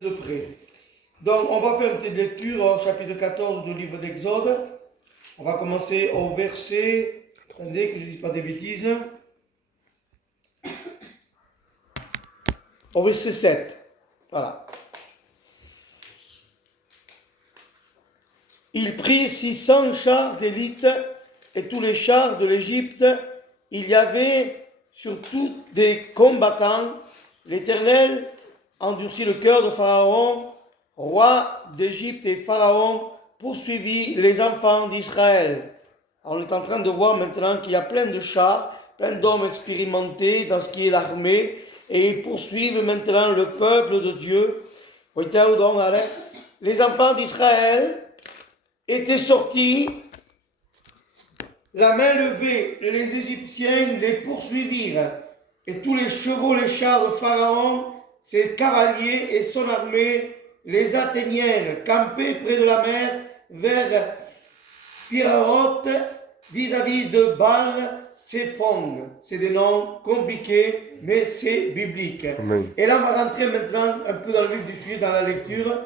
de près. Donc, on va faire une petite lecture au chapitre 14 du livre d'Exode. On va commencer au verset, attendez que je ne dise pas des bêtises, au verset 7. Voilà. Il prit 600 chars d'élite et tous les chars de l'Égypte. Il y avait surtout des combattants. L'Éternel endurcit le cœur de Pharaon, roi d'Égypte, et Pharaon poursuivit les enfants d'Israël. On est en train de voir maintenant qu'il y a plein de chars, plein d'hommes expérimentés dans ce qui est l'armée, et ils poursuivent maintenant le peuple de Dieu. Les enfants d'Israël étaient sortis, la main levée, les Égyptiens les poursuivirent, et tous les chevaux, les chars de Pharaon, ses cavaliers et son armée les atteignèrent, campés près de la mer, vers Piraoth, vis-à-vis de Baal-Séphon. C'est des noms compliqués, mais c'est biblique. Amen. Et là, on va rentrer maintenant un peu dans le vif du sujet, dans la lecture.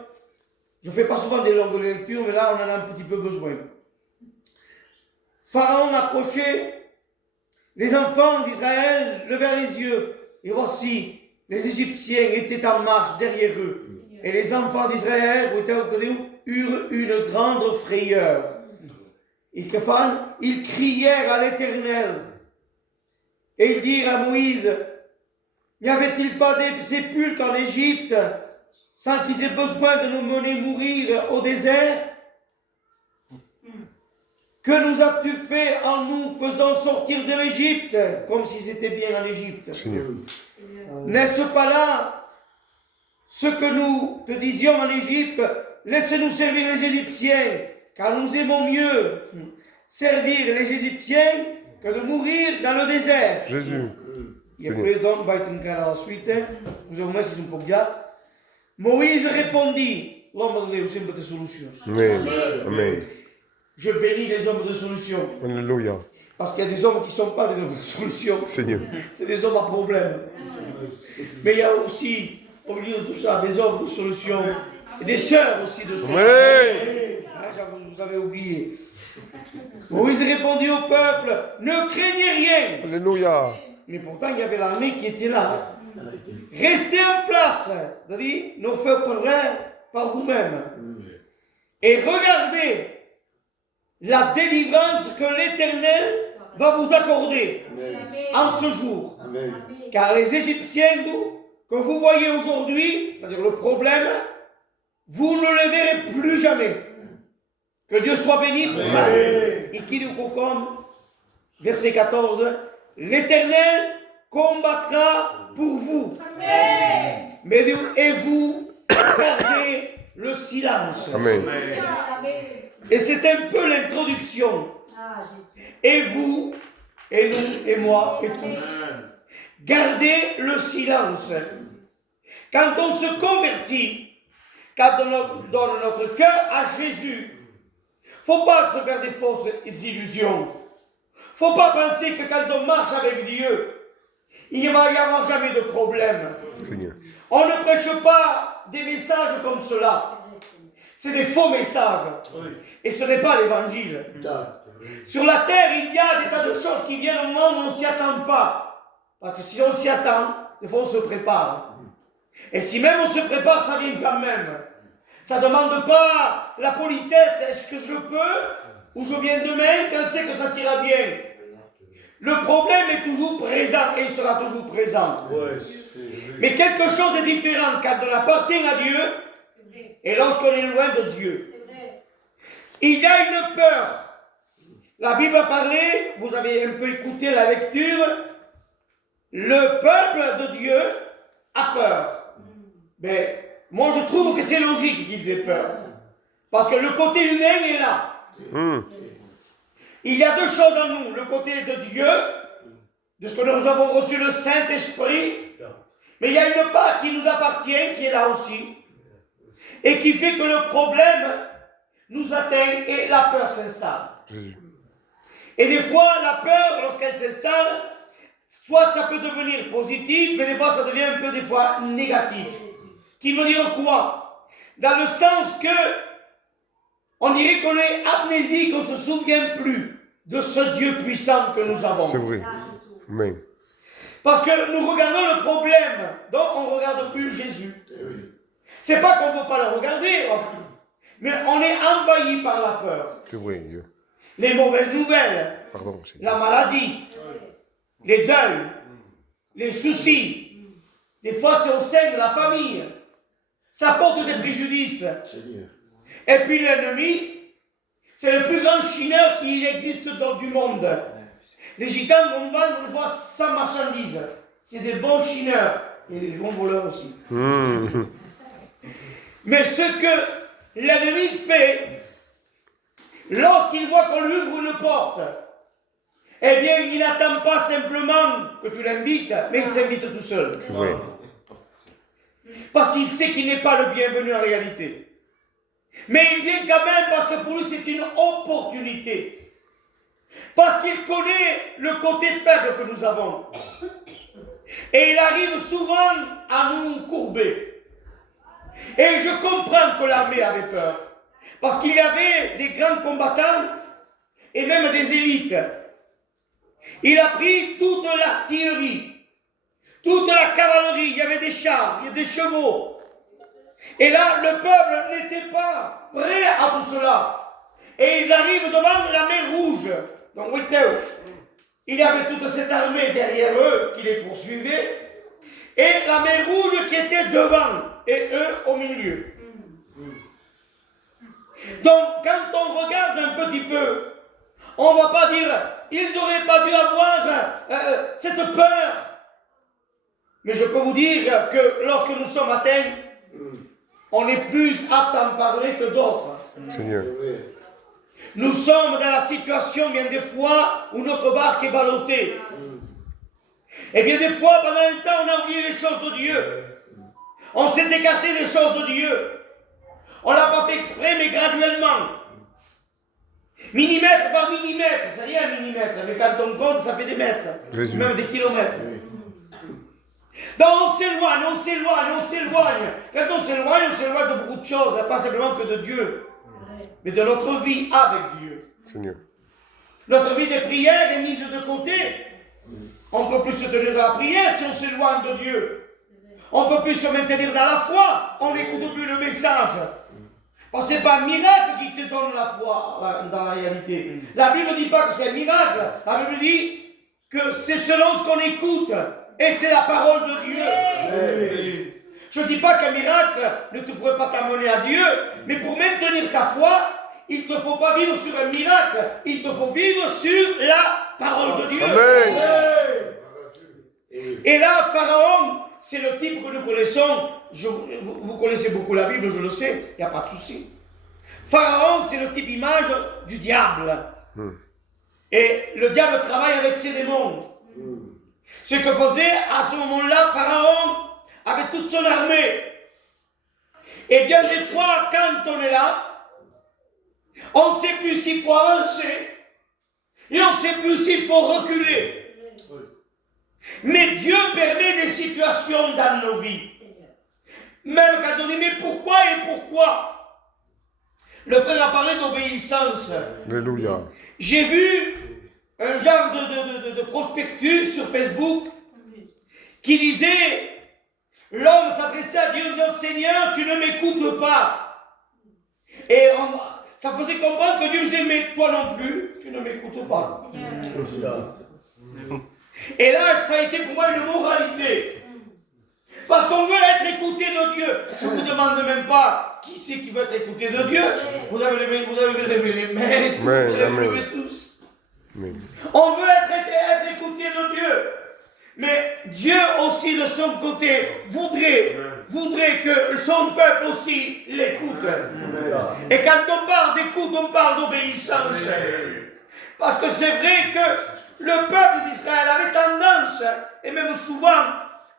Je ne fais pas souvent des longues lectures, mais là, on en a un petit peu besoin. Pharaon approchait, les enfants d'Israël levèrent les yeux, et voici, les Égyptiens étaient en marche derrière eux, et les enfants d'Israël eurent une grande frayeur. Et que ils crièrent à l'Éternel, et ils dirent à Moïse, n'y avait-il pas des sépulcres en Égypte, sans qu'ils aient besoin de nous mener mourir au désert? Que nous as-tu fait en nous faisant sortir de l'Égypte, comme s'ils étaient bien en Égypte? N'est-ce pas là ce que nous te disions en Égypte? Laissez-nous servir les Égyptiens, car nous aimons mieux servir les Égyptiens que de mourir dans le désert. Jésus. E depois vai trincar à la suite, os argumentos um pouco já. Moïse répondit, l'homme de Deus sempre tem soluções. Amen. Amen. Je bénis les hommes de solution. Alléluia. Parce qu'il y a des hommes qui ne sont pas des hommes de solution. Seigneur. C'est des hommes à problème. Mais il y a aussi, au milieu de tout ça, des hommes de solution. Et des sœurs aussi de solution. Oui. Vous avez oublié. Moïse répondit au peuple, ne craignez rien. Alléluia. Mais pourtant, il y avait l'armée qui était là. Restez en place. C'est-à-dire, ne faites pas rien par vous-même. Et regardez la délivrance que l'Éternel va vous accorder en ce jour. Amen. Car les Égyptiens que vous voyez aujourd'hui, c'est-à-dire le problème, vous ne les verrez plus jamais. Que Dieu soit béni pour ça. Et qui nous comme verset 14, l'Éternel combattra pour vous. Amen. Mais et vous gardez le silence. Amen. Et c'est un peu l'introduction. Et vous, et nous, et moi, et tous, gardez le silence. Quand on se convertit, quand on donne notre cœur à Jésus, il ne faut pas se faire des fausses illusions. Il ne faut pas penser que quand on marche avec Dieu, il ne va y avoir jamais de problème. Seigneur. On ne prêche pas des messages comme cela. C'est des faux messages. Et ce n'est pas l'évangile. Sur la terre, il y a des tas de choses qui viennent au moment où on ne s'y attend pas. Parce que si on s'y attend, des fois on se prépare. Et si même on se prépare, ça vient quand même. Ça ne demande pas la politesse, est-ce que je peux, ou je viens demain, quand c'est que ça t'ira bien. Le problème est toujours présent, et il sera toujours présent. Mais quelque chose est différent quand on appartient à Dieu, et lorsqu'on est loin de Dieu. Il y a une peur. La Bible a parlé, vous avez un peu écouté la lecture, le peuple de Dieu a peur. Mais moi je trouve que c'est logique qu'ils aient peur. Parce que le côté humain est là. Il y a deux choses en nous, le côté de Dieu, de ce que nous avons reçu le Saint-Esprit, mais il y a une part qui nous appartient, qui est là aussi, et qui fait que le problème nous atteint et la peur s'installe. Et des fois, la peur, lorsqu'elle s'installe, soit ça peut devenir positif, mais des fois ça devient un peu des fois négatif. Qui veut dire quoi? Dans le sens que on dirait qu'on est amnésique, on ne se souvient plus de ce Dieu puissant que nous avons. C'est vrai. Amen. Parce que nous regardons le problème, donc on ne regarde plus Jésus. C'est pas qu'on ne veut pas le regarder, mais on est envahi par la peur. C'est vrai, Dieu. Les mauvaises nouvelles, Pardon. la maladie, les deuils, les soucis. Des fois, c'est au sein de la famille. Ça porte des préjudices. Et puis l'ennemi, c'est le plus grand chineur qu'il existe dans du monde. Les gitans vont vendre des fois sans marchandises. C'est des bons chineurs. Et des bons voleurs aussi. Mais ce que l'ennemi fait, lorsqu'il voit qu'on lui ouvre une porte, eh bien, il n'attend pas simplement que tu l'invites, mais il s'invite tout seul. C'est vrai. Parce qu'il sait qu'il n'est pas le bienvenu en réalité. Mais il vient quand même parce que pour lui c'est une opportunité. Parce qu'il connaît le côté faible que nous avons. Et il arrive souvent à nous courber. Et je comprends que l'armée avait peur. Parce qu'il y avait des grands combattants et même des élites. Il a pris toute l'artillerie, toute la cavalerie, il y avait des chars, il y avait des chevaux. Et là, le peuple n'était pas prêt à tout cela. Et ils arrivent devant la mer Rouge. Donc, il y avait toute cette armée derrière eux qui les poursuivait. Et la mer Rouge qui était devant et eux au milieu. Donc, quand on regarde un petit peu, on ne va pas dire, ils n'auraient pas dû avoir cette peur. Mais je peux vous dire que lorsque nous sommes atteints, on est plus apte à en parler que d'autres. Seigneur. Nous sommes dans la situation, bien des fois, où notre barque est ballottée. Et bien des fois, pendant un temps, on a oublié les choses de Dieu. On s'est écarté des choses de Dieu. On ne l'a pas fait exprès, mais graduellement. Millimètre par millimètre, c'est rien un millimètre, mais quand on compte, ça fait des mètres, Jésus. même des kilomètres. Donc on s'éloigne, on s'éloigne, on s'éloigne. Quand on s'éloigne de beaucoup de choses, pas simplement que de Dieu, mais de notre vie avec Dieu. Seigneur. Notre vie de prière est mise de côté. On ne peut plus se tenir dans la prière si on s'éloigne de Dieu. On ne peut plus se maintenir dans la foi, on n'écoute plus le message. Parce que ce n'est pas un miracle qui te donne la foi dans la réalité. La Bible ne dit pas que c'est un miracle. La Bible dit que c'est selon ce qu'on écoute. Et c'est la parole de Dieu. Je ne dis pas qu'un miracle ne te pourrait pas t'amener à Dieu. Mais pour maintenir ta foi, il ne te faut pas vivre sur un miracle. Il te faut vivre sur la parole de Dieu. Amen. Et là, Pharaon, c'est le type que nous connaissons. Vous connaissez beaucoup la Bible, je le sais, il n'y a pas de souci. Pharaon, c'est le type image du diable. Et le diable travaille avec ses démons. Ce que faisait à ce moment-là Pharaon avec toute son armée. Et bien des fois, quand on est là, on ne sait plus s'il faut avancer et on ne sait plus s'il faut reculer. Mais Dieu permet des situations dans nos vies. Même quand on dit, mais pourquoi et pourquoi? Le frère a parlé d'obéissance. Alléluia. J'ai vu un genre de prospectus sur Facebook qui disait, l'homme s'adressait à Dieu en disant, Seigneur, tu ne m'écoutes pas. Et ça faisait comprendre que Dieu disait, mais toi non plus, tu ne m'écoutes pas. Et là, ça a été pour moi une moralité. Parce qu'on veut être écouté de Dieu. Je ne vous demande même pas qui c'est qui veut être écouté de Dieu. Vous avez levé les mains, vous avez levé tous. Amen. On veut être écouté de Dieu. Mais Dieu aussi de son côté voudrait que son peuple aussi l'écoute. Et quand on parle d'écoute, on parle d'obéissance. Parce que c'est vrai que le peuple d'Israël avait tendance, et même souvent,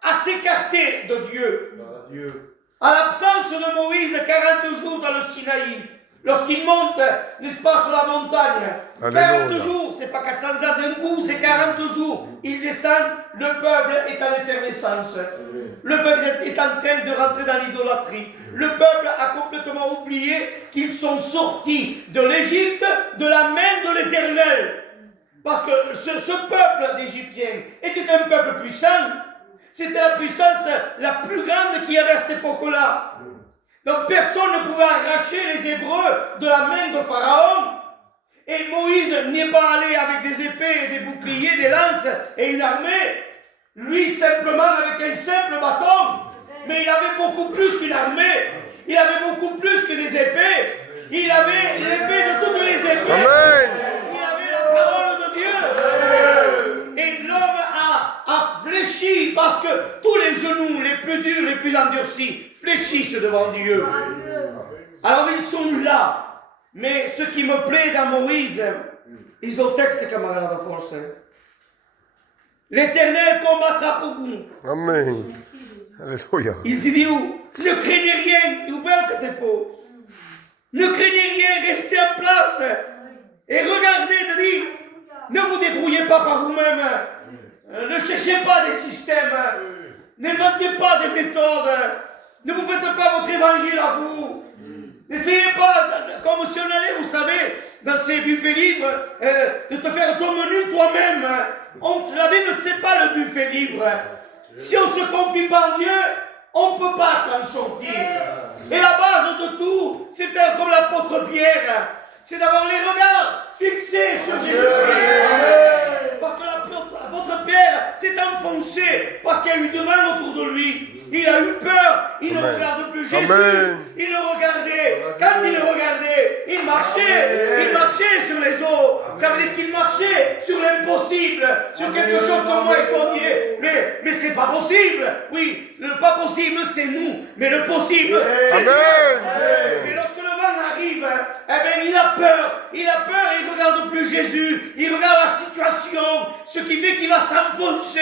à s'écarter de Dieu. À l'absence de Moïse, 40 jours dans le Sinaï, Lorsqu'il monte, n'est-ce pas, sur la montagne, Alléluia. 40 jours, c'est pas 400 ans d'un coup, c'est 40 jours. Il descend, le peuple est en effervescence. Le peuple est en train de rentrer dans l'idolâtrie. Le peuple a complètement oublié qu'ils sont sortis de l'Égypte de la main de l'Éternel. Parce que ce peuple d'Égyptiens était un peuple puissant. C'était la puissance la plus grande qu'il y avait à cette époque-là. Donc personne ne pouvait arracher les Hébreux de la main de Pharaon. Et Moïse n'est pas allé avec des épées, des boucliers, des lances et une armée. Lui simplement avec un simple bâton. Mais il avait beaucoup plus qu'une armée. Il avait beaucoup plus que des épées. Il avait l'épée de toutes les épées. Amen. Il avait la parole de Dieu. Et l'homme a fléchi parce que tous les genoux les plus durs, les plus endurcis, fléchissent devant Dieu. Alors ils sont là. Mais ce qui me plaît dans Moïse, ils ont texte, camarades de force. L'Éternel combattra pour vous. Amen. Alléluia. Il dit où? Ne craignez rien. Ne craignez rien, restez en place. Et regardez, il dit, ne vous débrouillez pas par vous-même. Ne cherchez pas des systèmes. N'inventez pas des méthodes. Ne vous faites pas votre évangile à vous. N'essayez pas, comme si on allait, vous savez, dans ces buffets libres, de te faire ton menu toi-même. La Bible, ce n'est pas le buffet libre. Si on ne se confie pas en Dieu, on ne peut pas s'en sortir. Et la base de tout, c'est faire comme l'apôtre Pierre. C'est d'avoir les regards fixés sur Jésus-Christ. Parce que l'apôtre Pierre s'est enfoncé parce qu'il y a eu de vent autour de lui. Il a eu peur. Il ne regarde plus Jésus. Amen. Il le regardait. Quand il le regardait, il marchait. Il marchait sur les eaux. Ça veut dire qu'il marchait sur l'impossible. Sur quelque chose comme moi et ton Dieu. Mais c'est pas possible. Oui, le pas possible, c'est nous. Mais le possible, c'est Dieu. Mais lorsque le vent arrive, eh bien, il a peur. Il a peur et il ne regarde plus Jésus. Il regarde la situation. Ce qui fait qu'il va s'enfoncer.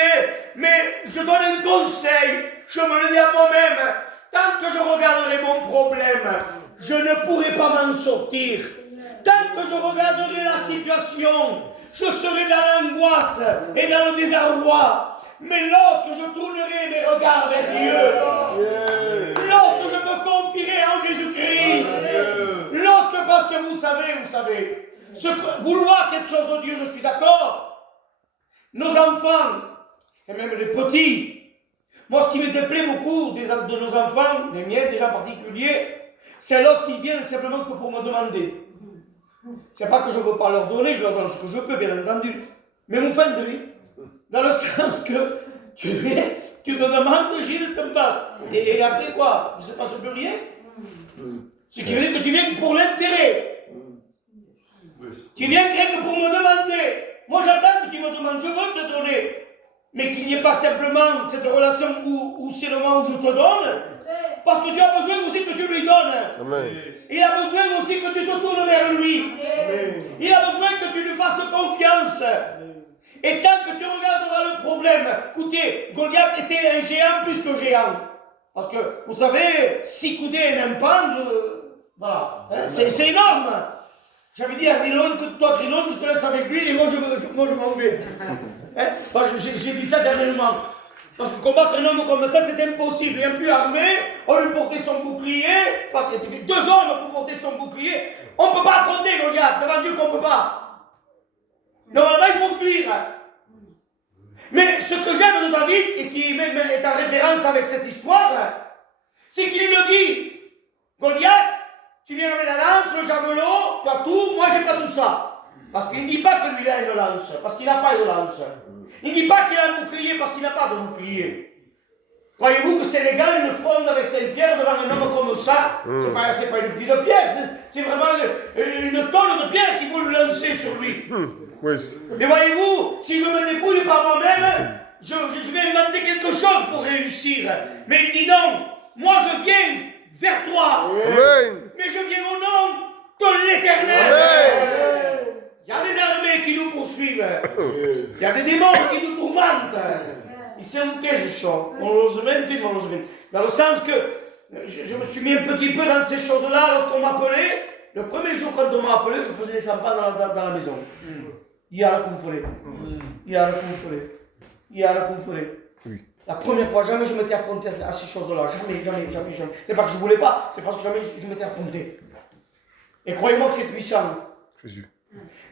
Mais je donne un conseil. Je me le dis à moi-même. Tant que je regarderai mon problème, je ne pourrai pas m'en sortir. Tant que je regarderai la situation, je serai dans l'angoisse et dans le désarroi. Mais lorsque je tournerai mes regards vers Dieu, lorsque je me confierai en Jésus-Christ, lorsque, parce que vous savez, vouloir quelque chose de Dieu, je suis d'accord. Nos enfants, et même les petits, moi ce qui me déplaît beaucoup de nos enfants, les miens déjà en particulier, c'est lorsqu'ils viennent simplement que pour me demander. C'est pas que je ne veux pas leur donner, je leur donne ce que je peux, bien entendu. Mais mon fin de vie, dans le sens que tu me demandes, Gilles, je te passe. Et après quoi? Il ne se passe plus rien. Ce qui veut dire que tu viens pour l'intérêt. Tu viens rien que pour me demander. Moi j'attends que tu me demandes, je veux te donner. Mais qu'il n'y ait pas simplement cette relation où c'est le moment où je te donne. Parce que tu as besoin aussi que tu lui donnes. Amen. Il a besoin aussi que tu te tournes vers lui. Il a besoin que tu lui fasses confiance. Et tant que tu regarderas le problème, écoutez, Goliath était un géant plus que géant. Parce que, vous savez, 6 coudées et un pan, voilà, c'est énorme. J'avais dit à Rilon que toi, Rilon, je te laisse avec lui et moi je m'en vais. J'ai dit ça dernièrement. Parce que combattre un homme comme ça, c'est impossible. Il n'est plus armé, on lui portait son bouclier, parce qu'il y a 2 hommes pour porter son bouclier. On ne peut pas affronter Goliath, devant Dieu qu'on ne peut pas. Normalement, il faut fuir. Mais ce que j'aime de David, et qui même est en référence avec cette histoire, c'est qu'il me dit, Goliath, tu viens avec la lance, le javelot, tu as tout, moi j'ai pas tout ça. Parce qu'il ne dit pas que lui il a une lance, parce qu'il n'a pas de lance. Il ne dit pas qu'il a un bouclier, parce qu'il n'a pas de bouclier. Croyez-vous que c'est légal une fronde avec 5 pierres devant un homme comme ça? C'est pas une petite pierre, c'est vraiment une tonne de pierres qu'il faut lui lancer sur lui. Oui. Mais voyez-vous, si je me débrouille par moi-même, je vais inventer quelque chose pour réussir. Mais il dit non, moi je viens vers toi. Amen. Mais je viens au nom de l'Éternel. Il y a des armées qui nous poursuivent. Il y a des démons qui nous tourmentent. Il sait où je suis. Dans le sens que je me suis mis un petit peu dans ces choses-là lorsqu'on m'appelait. le premier jour quand on m'a appelé, je faisais des sympas dans la maison. Il y a le conféré. Il y a le conféré. Il y a le conféré. Oui. La première fois, jamais je m'étais affronté à ces choses-là. Jamais. C'est pas que je voulais pas, c'est parce que jamais je m'étais affronté. Et croyez-moi que c'est puissant. Jésus.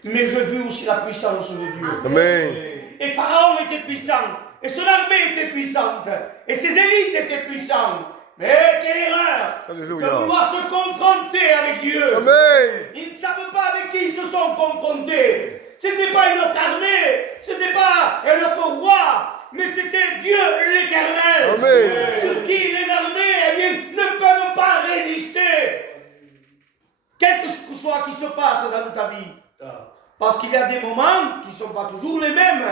Mais j'ai vu aussi la puissance de Dieu. Amen. Et Pharaon était puissant. Et son armée était puissante. Et ses élites étaient puissantes. Mais quelle erreur Alléluia. de vouloir se confronter avec Dieu. Amen. Ils ne savent pas avec qui ils se sont confrontés. C'était pas une autre armée. C'était pas un autre roi. Mais c'était Dieu l'Éternel. Amen. Sur qui les armées ne peuvent pas résister. Quel que soit qui se passe dans ta vie. Parce qu'il y a des moments qui ne sont pas toujours les mêmes.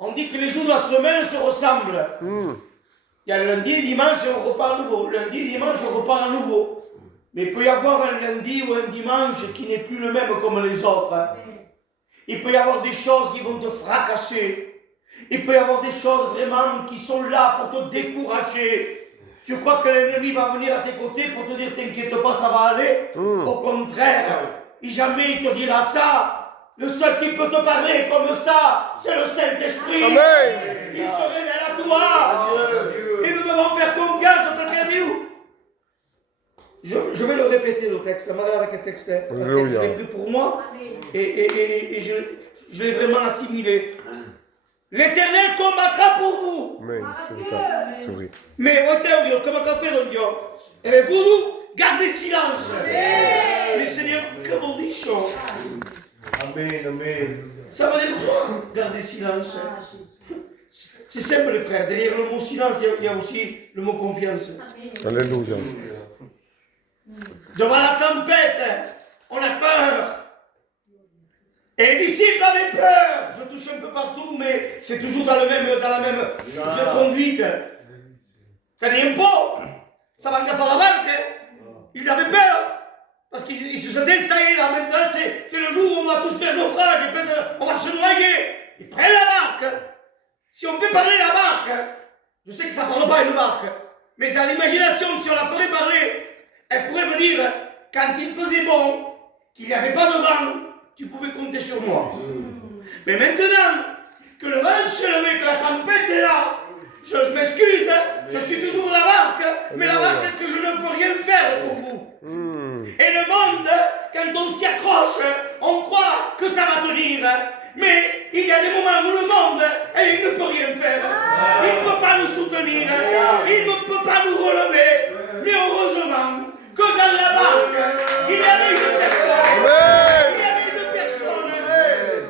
On dit que les jours de la semaine se ressemblent. Il y a le lundi et dimanche, on repart à nouveau. Lundi et dimanche, on repart à nouveau. Mais il peut y avoir un lundi ou un dimanche qui n'est plus le même comme les autres. Il peut y avoir des choses qui vont te fracasser. Il peut y avoir des choses vraiment qui sont là pour te décourager. Tu crois que l'ennemi va venir à tes côtés pour te dire t'inquiète pas, ça va aller. Au contraire, et jamais il te dira ça. Le seul qui peut te parler comme ça, c'est le Saint-Esprit. Amen. Il se révèle à toi. Et nous devons faire confiance à quelqu'un dit où. Je vais le répéter le texte. Regarde quel texte est. Je l'ai pris pour moi et je l'ai vraiment assimilé. L'Éternel combattra pour vous. Amen. C'est vrai. Mais comment on fait, donc Dieu? Eh bien, vous, gardez silence. Mais Seigneur, comment on dit chaud? Amen. Ça veut dire quoi, garder silence? C'est simple, les frères. Derrière le mot silence, il y a aussi le mot confiance. Alléluia. Devant la tempête, on a peur. Et les disciples avaient peur. Je touche un peu partout, mais c'est toujours dans la même conduite. C'est un peu. Ça va faire la barque. Ils avaient peur. Parce qu'ils se sont dit, ça y est, là, maintenant, c'est le jour où on va tous faire naufrage, et peut-être on va se noyer. Ils prennent la barque. Si on fait parler la barque, je sais que ça ne parle pas une barque, mais dans l'imagination, si on la ferait parler, elle pourrait me dire, quand il faisait bon, qu'il n'y avait pas de vent, tu pouvais compter sur moi. Mais maintenant que le vent s'est levé, que la tempête est là, je m'excuse, je suis toujours la barque, mais la barque que je ne peux rien faire pour vous. Et le monde, quand on s'y accroche, on croit que ça va tenir. Mais il y a des moments où le monde, il ne peut rien faire. Il ne peut pas nous soutenir. Il ne peut pas nous relever. Mais heureusement que dans la barque, il y avait une personne. Il y avait une personne.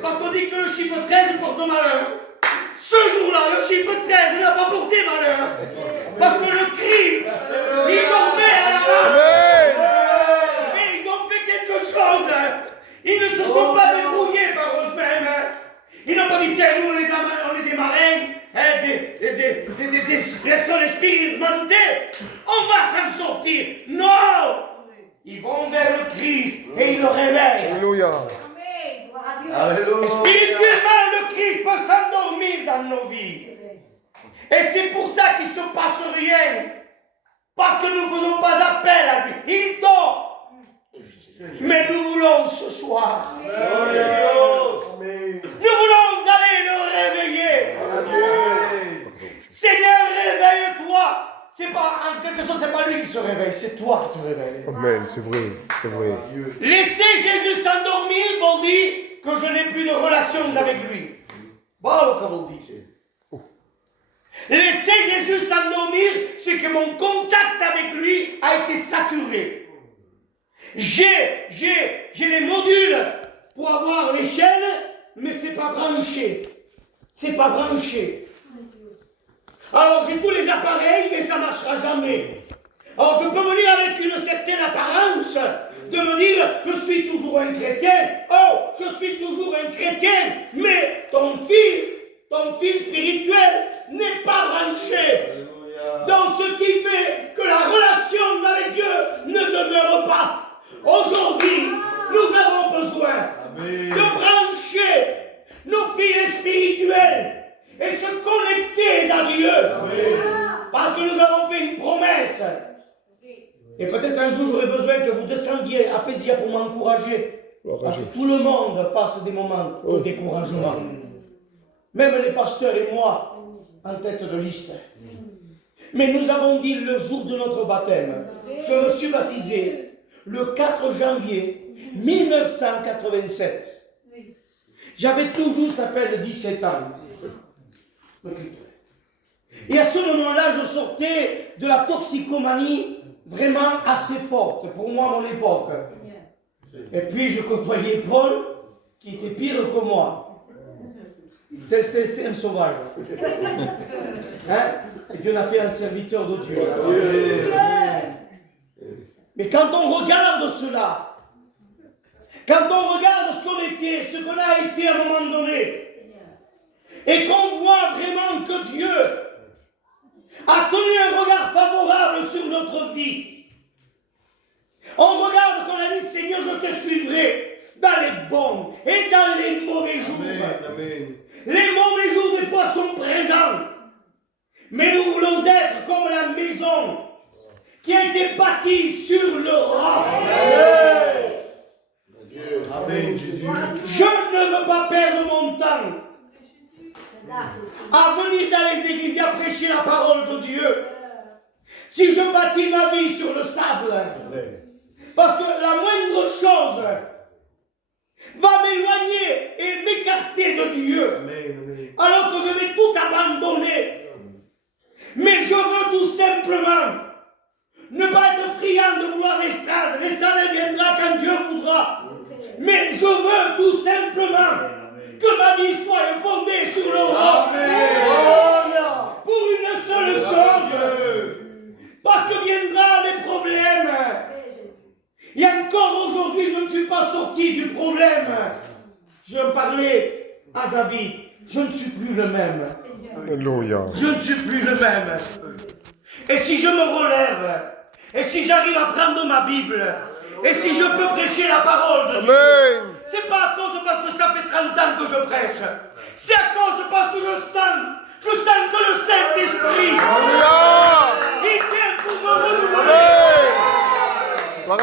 Parce qu'on dit que le chiffre 13 porte malheur. Ce jour-là, le chiffre 13 n'a pas porté malheur. Parce que le Christ, il dormait à la barque. Mais ils ont fait quelque chose. Ils ne se sont pas débrouillés par eux-mêmes. Ils n'ont pas dit, nous on est des marins, des personnes expérimentées. On va s'en sortir. Non! Ils vont vers le Christ et ils le réveillent. Alléluia. Alléluia. Spirituellement, le Christ peut s'endormir dans nos vies. Et c'est pour ça qu'il ne se passe rien. Parce que nous ne faisons pas appel à lui. Il dort. Mais nous voulons ce soir. Nous voulons aller le réveiller. Seigneur, réveille-toi. C'est pas, en quelque sorte, c'est pas lui qui se réveille, c'est toi qui te réveilles. Amen. C'est vrai. C'est vrai. Laissez Jésus s'endormir, on dit que je n'ai plus de relations avec lui. Voilà comme on dit. Laissez Jésus s'endormir, c'est que mon contact avec lui a été saturé. J'ai les modules pour avoir l'échelle, mais c'est pas branché. C'est pas branché. Alors j'ai tous les appareils, mais ça ne marchera jamais. Alors je peux venir avec une certaine apparence de me dire, je suis toujours un chrétien. Oh, je suis toujours un chrétien, mais ton fil spirituel n'est pas branché. Dans ce qui fait que la relation avec Dieu ne demeure pas. Aujourd'hui, nous avons besoin de brancher nos fils spirituels et se connecter à Dieu. Parce que nous avons fait une promesse. Et peut-être un jour j'aurais besoin que vous descendiez à Pézia pour m'encourager. Parce que tout le monde passe des moments de découragement. Même les pasteurs et moi, en tête de liste. Mais nous avons dit le jour de notre baptême, je me suis baptisé le 4 janvier 1987. J'avais tout juste à peine 17 ans. Et à ce moment-là, je sortais de la toxicomanie vraiment assez forte pour moi à mon époque. Et puis je côtoyais Paul, qui était pire que moi. C'est un sauvage. Hein? Et Dieu l'a fait un serviteur de Dieu. Mais quand on regarde cela, quand on regarde ce qu'on était, ce qu'on a été à un moment donné, et qu'on voit vraiment que Dieu a tenu un regard favorable sur notre vie, on regarde qu'on a dit, Seigneur, je te suivrai dans les bons et dans les mauvais jours. Amen. Les mauvais jours, des fois, sont présents. Mais nous voulons être comme la maison qui a été bâtie sur le roc. Amen, Jésus. Je ne veux pas perdre mon temps à venir dans les églises et à prêcher la parole de Dieu. Si je bâtis ma vie sur le sable, parce que la moindre chose va m'éloigner et m'écarter de Dieu, alors que je vais tout abandonner. Mais je veux tout simplement ne pas être friand de vouloir l'estrade. L'estrade, elle viendra quand Dieu voudra. Mais je veux tout simplement que ma vie soit fondée sur le roc. Pour une seule chose. Parce que viendra les problèmes. Et encore aujourd'hui, je ne suis pas sorti du problème. Je parlais à David. Je ne suis plus le même. Alléluia. Je ne suis plus le même. Et si je me relève, et si j'arrive à prendre ma Bible, et si je peux prêcher la parole de Dieu, c'est pas à cause parce que ça fait 30 ans que je prêche. C'est à cause parce que je sens que le Saint-Esprit, il vient pour me renouveler.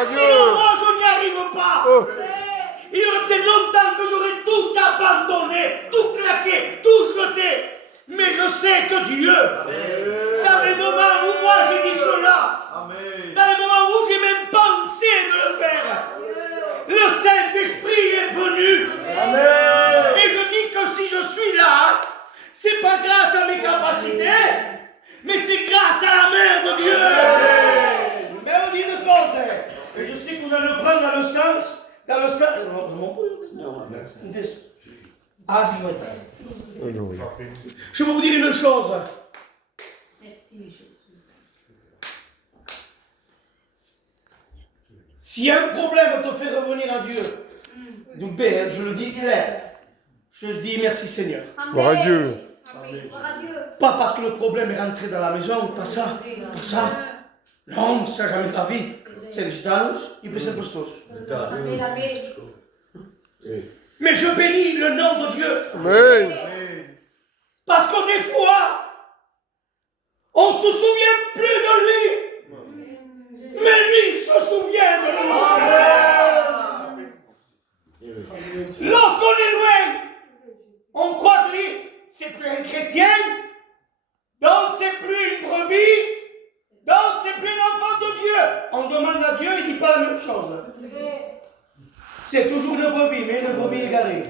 Sinon, moi, je n'y arrive pas. Il y aurait peut-être longtemps que j'aurais tout abandonné, tout claqué, tout jeté. Mais je sais que Dieu, dans les moments où moi j'ai dit cela, dans les moments où j'ai même pensé de le faire, le Saint-Esprit est venu. Et je dis que si je suis là, c'est pas grâce à mes capacités, mais c'est grâce à la main de Dieu. Mais on dit une chose, et je sais que vous allez le prendre dans le sens, je vais vous dire une chose. Si un problème te fait revenir à Dieu, je le dis clair, je dis merci Seigneur. Gloire à Dieu. Pas parce que le problème est rentré dans la maison, pas ça, pas ça. Non, ça jamais de la vie. C'est le Gitanus, il peut se postos. Mais je bénis le nom de Dieu. Amen. Parce que des fois, on ne se souvient plus de lui. Mais lui se souvient de nous. Lorsqu'on est loin, on croit que lui, c'est plus un chrétien, donc c'est plus une brebis, donc c'est plus un enfant de Dieu. On demande à Dieu, il ne dit pas la même chose. C'est toujours une brebis, mais une brebis égarée.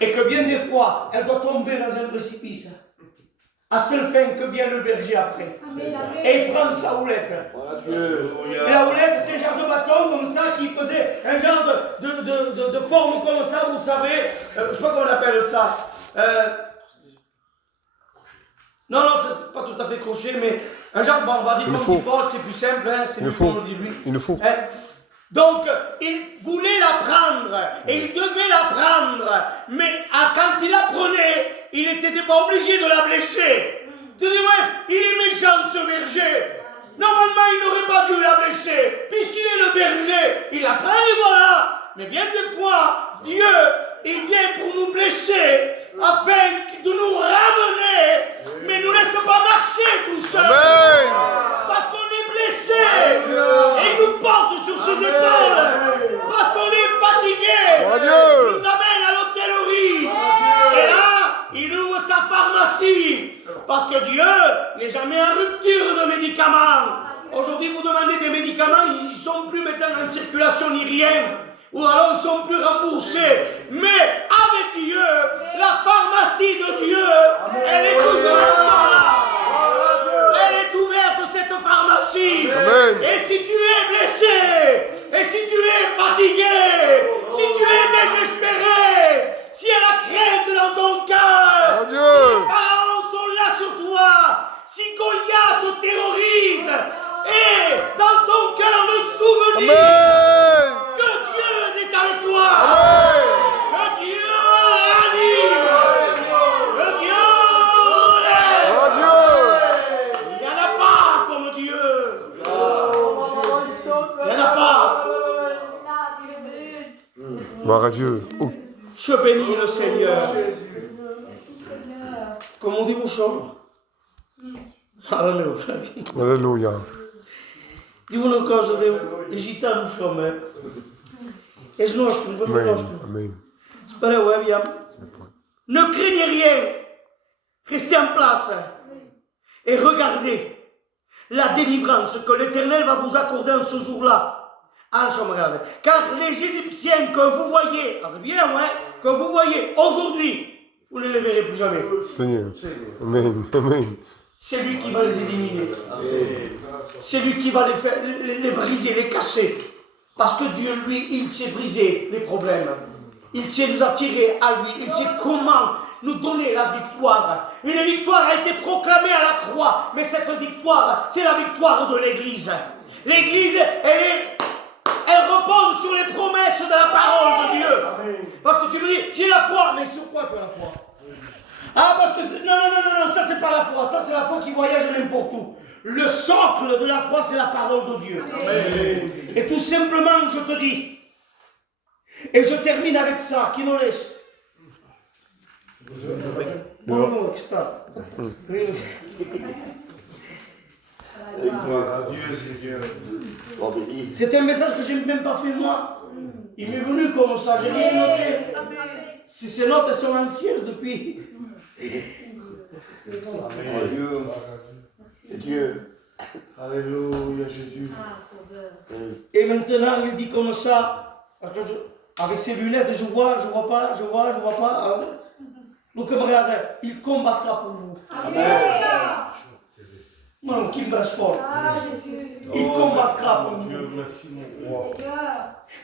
Et que bien des fois, elle doit tomber dans un précipice. À seule fin que vient le berger après. Et il prend sa houlette. Et la houlette, c'est un genre de bâton comme ça qui faisait un genre de forme comme ça, vous savez. Je ne sais pas comment on appelle ça. Non, c'est pas tout à fait crochet, mais un genre, bon, on va dire comme du porte, c'est plus simple, hein, c'est plus comme on dit lui. Il le faut. Hein? Donc, il voulait la prendre, et il devait la prendre, mais quand il la prenait, il n'était pas obligé de la blécher. Tu dis, ouais, il est méchant ce berger. Normalement, il n'aurait pas dû la blécher, puisqu'il est le berger. Il la prend et voilà. Mais bien des fois, Dieu, il vient pour nous blécher, afin de nous ramener, mais ne nous laisse pas marcher tout seul. Parce qu'on est blessé. Et il nous porte sur ses épaules. Parce qu'on est fatigué. Il nous amène à l'hôtellerie. Et là, il ouvre sa pharmacie. Parce que Dieu n'est jamais en rupture de médicaments. Aujourd'hui, vous demandez des médicaments, ils ne sont plus maintenant en circulation ni rien. Ou alors ils ne sont plus remboursés. Mais avec Dieu, la pharmacie de Dieu, elle est toujours là. Elle est ouverte, cette pharmacie. Amen. Et si tu es blessé, et si tu es fatigué, si tu es désespéré, s'il y a la crainte dans ton cœur, si les pharaons sont là sur toi, si Goliath te terrorise, et dans ton cœur le souvenir que Dieu est avec toi, que Dieu anime, que Dieu lève. Il n'y en a pas comme Dieu. Il n'y en a pas. Gloire à Dieu. Oh. Je bénis le Seigneur. Comme on dit bouchon. Alléluia. Alléluia. Dico una cosa, i gitani sono, e se no, Amen. Speravo, bien. Ne craignez rien. Restez en place et regardez la délivrance que l'Éternel va vous accorder en ce jour-là. Car les Égyptiens que vous voyez, c'est bien, ouais, que vous voyez aujourd'hui, vous ne les verrez plus jamais. Seigneur. Amen. Amen. C'est lui qui va les éliminer. C'est lui qui va les faire, les briser, les casser. Parce que Dieu, lui, il sait briser les problèmes. Il sait nous attirer à lui. Il sait comment nous donner la victoire. Une victoire a été proclamée à la croix. Mais cette victoire, c'est la victoire de l'Église. L'Église, elle repose sur les promesses de la parole de Dieu. Parce que tu me dis, j'ai la foi. Mais sur quoi tu as la foi? Ah, parce que non, ça c'est pas la foi, ça c'est la foi qui voyage n'importe où. Le socle de la foi, c'est la parole de Dieu. Amen. Et tout simplement, je te dis, et je termine avec ça, qui nous laisse. Bon, c'est un message que je n'ai même pas fait moi. Il m'est venu comme ça, j'ai rien noté. Si ces notes sont anciennes depuis. C'est Dieu. Alléluia, Jésus. Et maintenant, il dit comme ça, avec ses lunettes, je vois pas. Donc, regarde, il combattra pour vous. Amen. Non, qui me reste fort. Il combattra pour vous.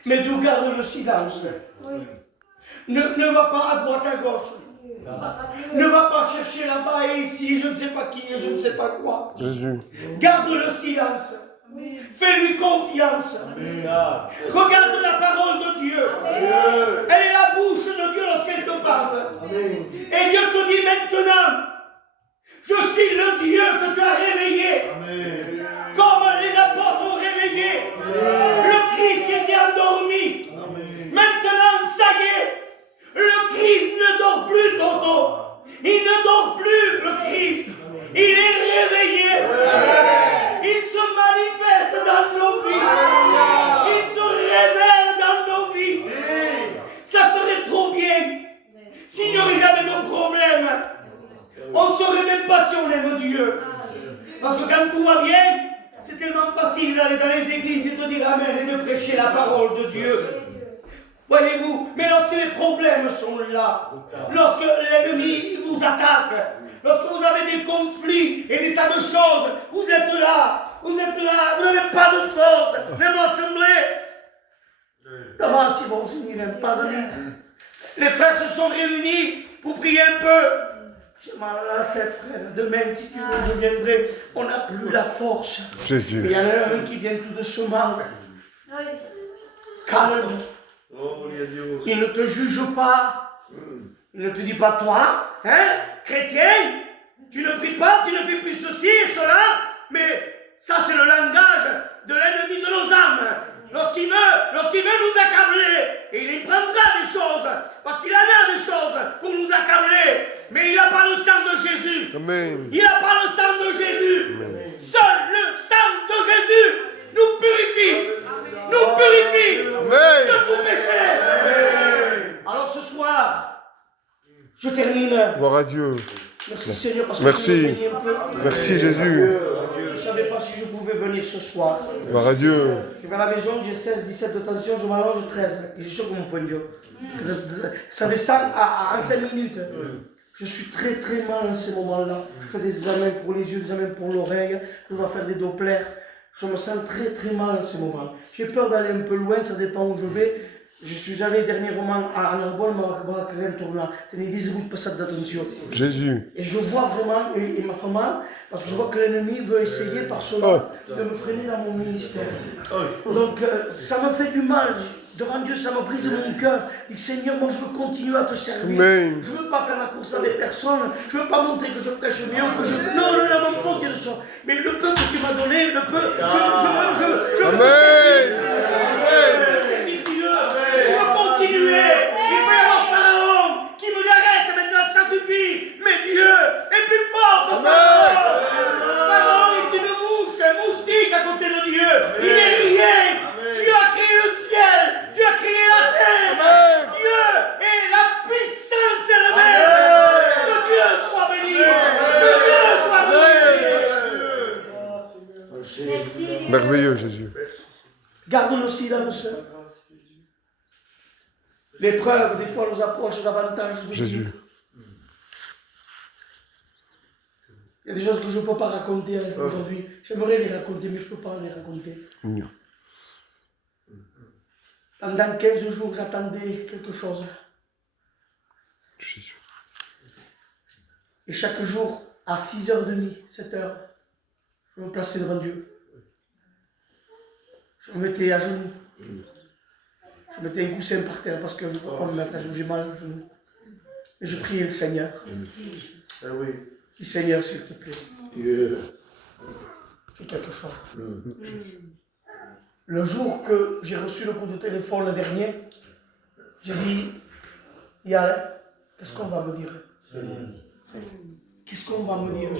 Mais Dieu garde le silence. Ne va pas à droite, à gauche. Ne va pas chercher là-bas et ici, je ne sais pas qui et je ne sais pas quoi. Jésus. Garde le silence. Fais-lui confiance. Regarde la parole de Dieu. Elle est la bouche de Dieu lorsqu'elle te parle. Et Dieu te dit maintenant, je suis le Dieu que tu as réveillé. Comme les apôtres ont réveillé le Christ qui était endormi. Maintenant, ça y est. Le Christ ne dort plus, Toto. Il ne dort plus, le Christ. Il est réveillé. Il se manifeste dans nos vies. Il se révèle dans nos vies. Ça serait trop bien s'il n'y aurait jamais de problème. On ne saurait même pas si on aime Dieu. Parce que quand tout va bien, c'est tellement facile d'aller dans les églises et de dire Amen et de prêcher la parole de Dieu. Voyez-vous, mais lorsque les problèmes sont là, lorsque l'ennemi vous attaque, lorsque vous avez des conflits et des tas de choses, vous êtes là, vous n'avez pas de force, même l'assemblée. D'abord, si bon, il n'aime pas amis. Les frères se sont réunis pour prier un peu. J'ai mal à la tête, frère. Demain, si tu veux, je viendrai. On n'a plus la force. Jésus. Mais il y en a un qui vient tout doucement. Calme. Il ne te juge pas. Il ne te dit pas toi, hein, chrétien, tu ne pries pas, tu ne fais plus ceci et cela. Mais ça, c'est le langage de l'ennemi de nos âmes. Lorsqu'il veut nous accabler, et il prendra des choses, parce qu'il en a des choses pour nous accabler. Mais il n'a pas le sang de Jésus. Amen. Il n'a pas le sang de Jésus. Amen. Seul le sang de Jésus nous purifie, nous purifie Amen. de tout péché. Alors ce soir, je termine. Gloire à Dieu. Merci Seigneur parce Merci. que tu m'as béni un peu. Merci Jésus. Je ne savais pas si je pouvais venir ce soir. Gloire à Dieu. Je vais à la maison, j'ai 16, 17 de tension, je m'allonge 13. J'ai chaud comme un fondio. Ça descend en 5 minutes. Je suis très très mal en ce moment-là. Je fais des examens pour les yeux, des examens pour l'oreille. Je dois faire des dopplers. Je me sens très très mal en ce moment. J'ai peur d'aller un peu loin, ça dépend où je vais. Je suis allé dernièrement à Narbonne, ma carrière tournant. Tenez 10 minutes passate d'attention. Jésus. Et je vois vraiment, et il m'a fait mal, parce que je vois que l'ennemi veut essayer par cela de me freiner dans mon ministère. Donc ça me fait du mal. Devant Dieu, ça me brise mon cœur. Je dis Seigneur, moi je veux continuer à te servir. Amen. Je ne veux pas faire la course avec personne. Je ne veux pas montrer que je prêche mieux. Que je... Non, non, non, faut dire ça. Mais le peu que tu m'as donné, le peu, je veux te servir. Je veux continuer. Il peut y avoir Pharaon qui me dit arrête maintenant, ça suffit. Mais Dieu est plus fort que Pharaon. Pharaon est une mouche, un moustique à côté de Dieu. Il n'est rien. Dieu a créé le ciel. Dieu a créé la terre. Dieu est la puissance elle-même. Que Dieu soit béni. Que Dieu soit béni. Merveilleux Jésus. Garde le silence. L'épreuve, des fois, nous approche davantage de Jésus. Dieu. Il y a des choses que je ne peux pas raconter aujourd'hui. J'aimerais les raconter, mais je ne peux pas les raconter. Non. Pendant 15 jours, j'attendais quelque chose. Jésus. Et chaque jour, à 6h30, 7h, je me plaçais devant Dieu. Je me mettais à genoux. Je mettais un coussin par terre parce que je ne peux pas me mettre à genoux, j'ai mal aux genoux. Et je priais le Seigneur. Ah oui. Je dis Seigneur, s'il te plaît, fais quelque chose. Le jour que j'ai reçu le coup de téléphone le dernier, j'ai dit, Yann, qu'est-ce qu'on va me dire? Qu'est-ce qu'on va me dire?